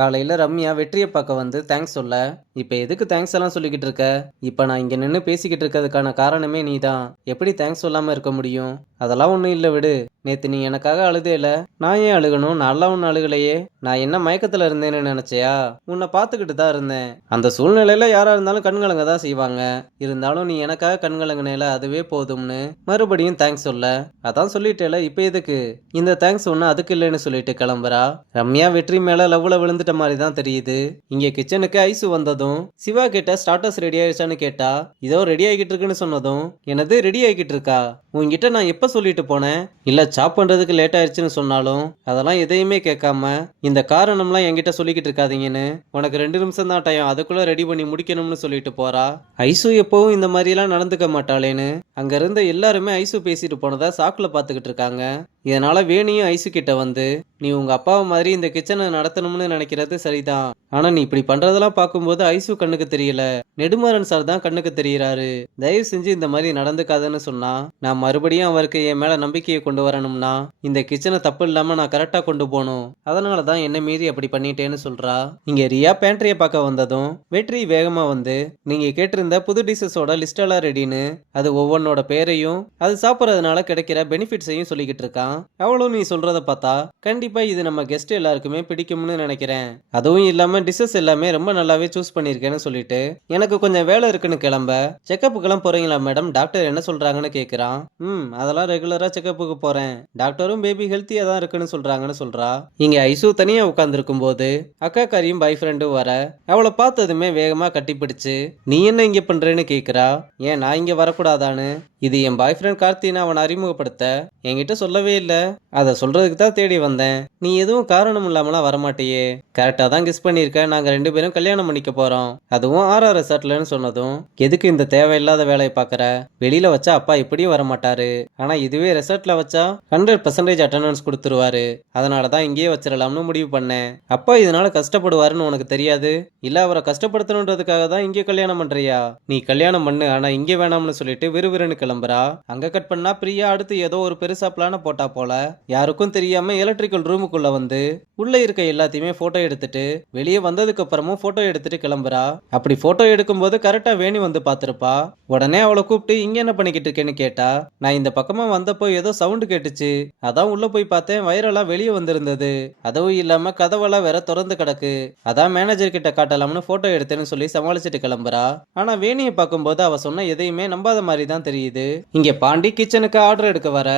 காலையில ரம்யா வெற்றியை பார்க்க வந்து தேங்க்ஸ் சொல்ல, இப்ப எதுக்கு தேங்க்ஸ் எல்லாம் சொல்லிக்கிட்டு இருக்க? இப்ப நான் இங்க நின்னு பேசிக்கிட்டு இருக்கிறதுக்கான காரணமே நீதான். எப்படி தேங்க்ஸ் சொல்லாம இருக்க முடியும்? அதெல்லாம் ஒண்ணும் இல்ல விடு. நேத்து நீ எனக்காக அழுதேல, நான் ஏன் அழுகணும்? நான்லாம் ஒன்னும் அழுகலையே. நான் என்ன மயக்கத்துல இருந்தேன்னு நினைச்சியா? உன்னை பார்த்துக்கிட்டு தான் இருந்தேன். அந்த சூழ்நிலையில யாரா இருந்தாலும் கண்கலங்க தான் செய்வாங்க. இருந்தாலும் நீ எனக்காக கண்கலங்கினேல, அதுவே போதும்னு மறுபடியும் தேங்க்ஸ் சொல்ல. அதான் சொல்லிட்டேல, இப்ப எதுக்கு இந்த தேங்க்ஸ்? ஒண்ணு அதுக்கு இல்லைன்னு சொல்லிட்டு கிளம்புறா. ரம்யா வெற்றி மேல லவ்ல விழுந்துட்ட மாதிரி தான் தெரியுது. இங்க கிச்சனுக்கு ஐசு வந்ததும் சிவா கிட்ட ஸ்டார்டர்ஸ் ரெடி ஆயிடுச்சான்னு கேட்டா, இதோ ரெடி ஆகிட்டு இருக்குன்னு சொன்னதும், எனது ரெடி ஆகிட்டு இருக்கா? உன்கிட்ட நான் எப்ப சொல்லிட்டு போனேன்? இல்ல சாப் பண்றதுக்கு லேட் ஆயிடுச்சுன்னு சொன்னாலும் அதெல்லாம் எதையுமே கேட்காம இந்த காரணம்லாம் என்கிட்ட சொல்லிக்கிட்டு இருக்காதீங்கன்னு, உனக்கு 2 நிமிஷம் தான் டைம், அதுக்குள்ள ரெடி பண்ணி முடிக்கணும்னு சொல்லிட்டு போறா. ஐசு எப்பவும் இந்த மாதிரி எல்லாம் நடந்துக்க மாட்டாளேன்னு அங்க இருந்த எல்லாருமே ஐசு பேசிட்டு போனதை சாக்குல பாத்துக்கிட்டு இருக்காங்க. இதனால வேணியும் ஐசு கிட்ட வந்து, நீ உங்க அப்பாவை மாதிரி இந்த கிச்சனை நடத்தணும்னு நினைக்கிறது சரிதான். ஆனா நீ இப்படி பண்றதெல்லாம் பார்க்கும்போது ஐசு கண்ணுக்கு தெரியல, நெடுமாறன் சார் தான் கண்ணுக்கு தெரியறாரு. தயவு செஞ்சு இந்த மாதிரி நடந்துக்காதன்னு சொன்னா, நான் மறுபடியும் அவருக்கு என் மேல நம்பிக்கையை கொண்டு வரணும்னா இந்த கிச்சனை தப்பு இல்லாம நான் கரெக்டா கொண்டு போகணும். அதனாலதான் என்ன மீறி அப்படி பண்ணிட்டேன்னு சொல்றா. இங்க ரியா பேண்ட்ரிய பார்க்க வந்ததும் வெற்றி வேகமா வந்து, நீங்க கேட்டிருந்த புது டிஷஸோட லிஸ்ட் எல்லாம் ரெடின்னு அது ஒவ்வொன்னோட பேரையும் அது சாப்பிட்றதுனால கிடைக்கிற பெனிஃபிட்ஸையும் சொல்லிக்கிட்டு இருக்கான். அவளும் நீ சொல்றத பார்த்தா கண்டிப்பா இது நம்ம கெஸ்ட் எல்லாருக்குமே பிடிக்கும்னு நினைக்கிறேன். அதுவும் இல்லாம டிஷஸ் எல்லாமே ரொம்ப நல்லாவே சூஸ் பண்ணிருக்கேன்னு சொல்லிட்டு, எனக்கு கொஞ்சம் வேலை இருக்குன்னு கிளம்ப, செக்கப்புக்கெல்லாம் போறீங்களா மேடம்? டாக்டர் என்ன சொல்றாங்கன்னு கேக்குறான். அதெல்லாம் ரெகுலரா செக்கப்புக்கு போறேன், டாக்டரும் பேபி ஹெல்த்தியா தான் இருக்குன்னு சொல்றாங்கன்னு சொல்றா. இங்க ஐசு தனியா உட்கார்ந்துருக்கும் போது அக்கா காரியும் பாய் ஃப்ரெண்டும் வர, அவளை பார்த்ததுமே வேகமா கட்டிப்பிடிச்சு, நீ என்ன இங்க பண்றேன்னு கேக்குறா. ஏன் நான் இங்க வரக்கூடாதான்னு? இது என் பாய் ஃப்ரெண்ட் கார்த்தின்னு அவனை அறிமுகப்படுத்த என்கிட்ட சொல்லவே இல்ல, அதை சொல்றதுக்கு தான் தேடி வந்தேன். நீ எதுவும் காரணம் இல்லாமலாம் வரமாட்டியே. கரெக்டா தான் கெஸ் பண்ணிருக்க, நாங்க 2 பேரும் கல்யாணம் பண்ணிக்க போறோம், அதுவும் ஆர்ஆர் ரெசார்ட்லன்னு சொன்னதும், எதுக்கு இந்த தேவையில்லாத வேலையை பாக்குற? வெளியில வச்சா அப்பா எப்படியும் வரமாட்டாரு, ஆனா இதுவே ரெசார்ட்ல வச்சா 100% அட்டெண்டன்ஸ் கொடுத்துருவாரு, அதனாலதான் இங்கேயே வச்சிடலாம்னு முடிவு பண்ணேன். அப்பா இதனால கஷ்டப்படுவாருன்னு உனக்கு தெரியாது? இல்ல அவரை கஷ்டப்படுத்தணுன்றதுக்காக தான் இங்கே கல்யாணம் பண்றியா? நீ கல்யாணம் பண்ணு, ஆனா இங்கே வேணாம்னு சொல்லிட்டு விறுவிறுன்னு கிளம்புறா. அங்க கட் பண்ணா பிரியா அடுத்து ஏதோ ஒரு பெருசா பிளான போட்டா போல. யாருக்கும் தெரியாம எலக்ட்ரிக்கல் ரூமுக்குள்ள வந்து உள்ள இருக்க எல்லாத்தையுமே போட்டோ எடுத்துட்டு வெளியே வந்ததுக்கு அப்புறமும் போட்டோ எடுத்துட்டு கிளம்புறா. அப்படி போட்டோ எடுக்கும்போது கரெக்டா வேணி வந்து பாத்திருப்பா. உடனே அவளை கூப்பிட்டு, இங்க என்ன பண்ணிக்கிட்டு இருக்கேன்னு கேட்டா, நான் இந்த பக்கமா வந்தப்போ ஏதோ சவுண்டு கேட்டுச்சு, அதான் உள்ள போய் பார்த்தேன், வைரலா வெளியே வந்திருந்தது, அதுவும் இல்லாம கதவெல்லாம் வேற திறந்து கிடக்கு, அதான் மேனேஜர் கிட்ட காட்டலாம்னு போட்டோ எடுத்தேன்னு சொல்லி சமாளிச்சுட்டு கிளம்புறா. ஆனா வேணியை பார்க்கும்போது அவ சொன்ன எதையுமே நம்பாத மாதிரி தான் தெரியுது. இங்க பாண்டி கிச்சனுக்கு ஆர்டர் எடுக்க வர,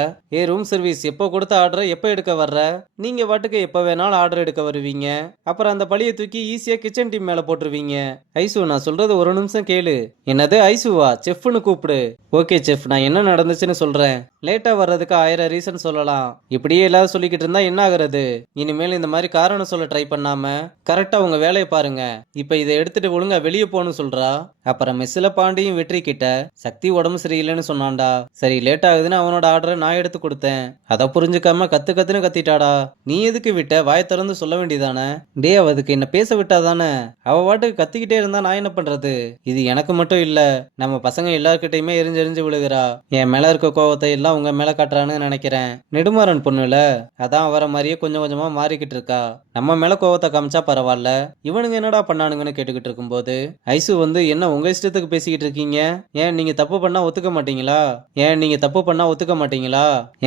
ரூம் சர்வீஸ் எப்போ கொடுத்த ஆர்டர் எப்ப எடுக்க வர்ற? நீங்க வாட்டுக்கு எப்ப வேணாலும் ஆர்டர் எடுக்க வருவீங்க, அப்புறம் அந்த பழியை தூக்கி ஈஸியா கிச்சன் டீம் மேல போட்டுருவீங்க. ஐசு, நான் சொல்றது ஒரு நிமிஷம் கேளு. என்னது ஐசுவா? செஃப்னு கூப்பிடு. ஓகே செஃப், நான் என்ன நடந்துச்சுன்னு சொல்றேன். லேட்டா வர்றதுக்கு 1000 ரீசன் சொல்லலாம், இப்படியே எல்லாரும் சொல்லிக்கிட்டு இருந்தா என்ன ஆகுறது? இனிமேல் இந்த மாதிரி காரணம் சொல்ல ட்ரை பண்ணாம கரெக்டா உங்க வேலையை பாருங்க. இப்ப இதை எடுத்துட்டு ஒழுங்கா வெளியே போன்னு சொல்றா. அப்புறம் மெஸ்ல பாண்டியும் வெற்றி கிட்ட, சக்தி உடம்பு சரியில்லைன்னு சொன்னான்டா, சரி லேட் ஆகுதுன்னு அவனோட ஆர்டரை நான் எடுத்து கொடுத்தேன், அதை புரிஞ்சுக்காம கத்துன்னு கத்திட்டாடா. நீ எதுக்கு விட்ட? வாய் திறந்து சொல்ல வேண்டியதானே? டே, அவதுக்கு என்ன பேச விட்டாதானே? அவ வாட்டுக்கு கத்திக்கிட்டே இருந்தா நான் என்ன பண்றது? இது எனக்கு மட்டும் இல்ல, நம்ம பசங்க எல்லார்கிட்டயுமே எரிஞ்சு விழுகிறா. என் மேல இருக்க கோவத்தை எல்லாம் உங்க மேல காட்டுறான்னு நினைக்கிறேன். நெடுமாறன் பொண்ணுல, அதான் அவர மாதிரியே கொஞ்சம் கொஞ்சமா மாறிக்கிட்டு இருக்கா. நம்ம மேல கோவத்தை காமிச்சா பரவாயில்ல, இவனுங்க என்னடா பண்ணானுங்கன்னு கேட்டுக்கிட்டு இருக்கும்போது ஐசு வந்து, என்ன உங்க இஷ்டத்துக்கு பேசிக்கிட்டு இருக்கீங்க? ஏன் நீங்க தப்பு பண்ணா ஒத்துக்க மாட்டீங்களா?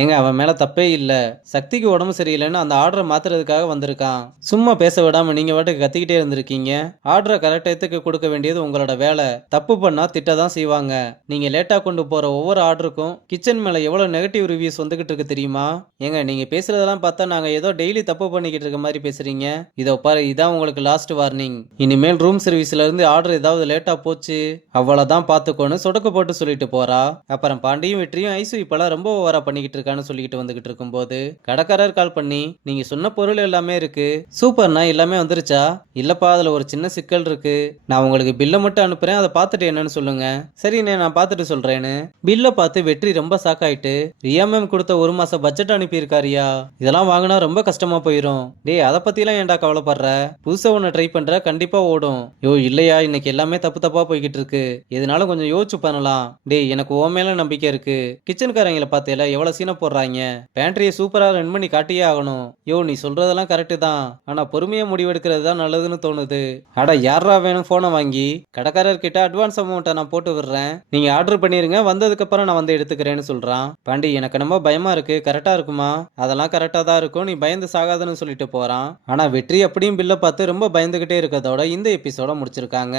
ஏங்க, அவன் மேல தப்பே இல்ல, சக்திக்கு உடம்பு சரியில்லைன்னு அந்த ஆர்டரை மாத்துறதுக்காக வந்திருக்கான். சும்மா பேச விடாம நீங்க வாட்டுக்கு கத்திக்கிட்டே இருந்திருக்கீங்க. ஆர்டரை கரெக்ட் டயத்துக்கு கொடுக்க வேண்டியது உங்களோட வேலை. தப்பு பண்ணா திட்டதான் செய்வாங்க. நீங்க லேட்டா கொண்டு போற ஒவ்வொரு ஆர்டருக்கும் கிச்சன் மேல எவ்வளவு நெகட்டிவ் ரிவ்யூஸ் வந்துகிட்டு இருக்கு தெரியுமா? ஏங்க, நீங்க பேசுறதெல்லாம் பார்த்தா நாங்க ஏதோ டெய்லி தப்பு பண்ணிக்கிட்டு இருக்க மாதிரி பேசுறீங்க. இதோ பாரு, இதான் உங்களுக்கு லாஸ்ட் வார்னிங். இனிமேல் ரூம் சர்வீஸ்ல இருந்து ஆர்டர் ஏதாவது லேட்டா போச்சு, அவ்வளவுதான் பாத்துக்கோன்னு சொடக்கு போட்டு சொல்லிட்டு போறா. அப்புறம் பாண்டியும் வெற்றியும் ஐசு இப்பெல்லாம் ரொம்ப ஓவரா பண்ணிக்கிட்டு இருக்கான்னு சொல்லிக்கிட்டு வந்துகிட்டு இருக்கும்போது கடைக்காரர் கால் பண்ணி, நீங்க சொன்ன பொருள் எல்லாமே இருக்கு, சூப்பர்னா எல்லாமே வந்துருச்சா? இல்லப்பா, அதுல ஒரு சின்ன சிக்கல் இருக்கு, நான் உங்களுக்கு பில்லை மட்டும் அனுப்புறேன், அதை பார்த்துட்டு என்னன்னு சொல்லுங்க. சரிண்ணே, நான் பார்த்துட்டு சொல்றேன்னு பில்லை பார்த்து வெற்றி ரொம்ப ஷாக் ஆயிட்டு, கேட்டு ரியா மேம் கொடுத்த 1 மாச பட்ஜெட் அனுப்பியிருக்காரியா. இதெல்லாம் வாங்கினா ரொம்ப கஷ்டமா போயிரும். டேய் அதை பத்திலாம் ஏன்டா கவலைப்படுற? புதுசா ஒன்று ட்ரை பண்ற, கண்டிப்பா ஓடும். யோ இல்லையா, இன்னைக்கு எல்லாமே தப்பு தப்பா போய்கிட்டு இருக்கு. எதனால கொஞ்சம் யோசிச்சு பண்ணலாம். டேய் எனக்கு உன் மேல நம்பிக்கை இருக்கு. கிச்சன்காரங்களை பார்த்தேல எவ்வளவு சீனை போடுறாங்க. பேண்ட்ரியை சூப்பரா ரன் பண்ணி காட்டியே ஆகணும். யோ நீ சொல்றதெல்லாம் கரெக்டு தான். ஆனா பொறுமையா முடிவெடுக்கிறது தான் நல்லதுன்னு தோணுது. அட யாரா வேணும் போனை வாங்கி கடைக்காரர்கிட்ட அட்வான்ஸ் அமௌண்ட்டை நான் போட்டு விடுறேன், நீங்க ஆர்டர் பண்ணிருங்க, வந்ததுக்கு அப்புறம் நான் வந்து எடுத்துக்கிறேன்னு சொல்றான். பாண்டி எனக்கு ரொம்ப பயமா இருக்கு, கரெக்டா இருக்குமா? அதெல்லாம் கரெக்டா தான் இருக்கும், நீ பயந்து சாகாதுன்னு சொல்லிட்டு போறான். ஆனா வெற்றி அப்படியும் பில்லை பார்த்து ரொம்ப பயந்துகிட்டே இருக்கதோட இந்த எபிசோட முடிச்சிருக்காங்க.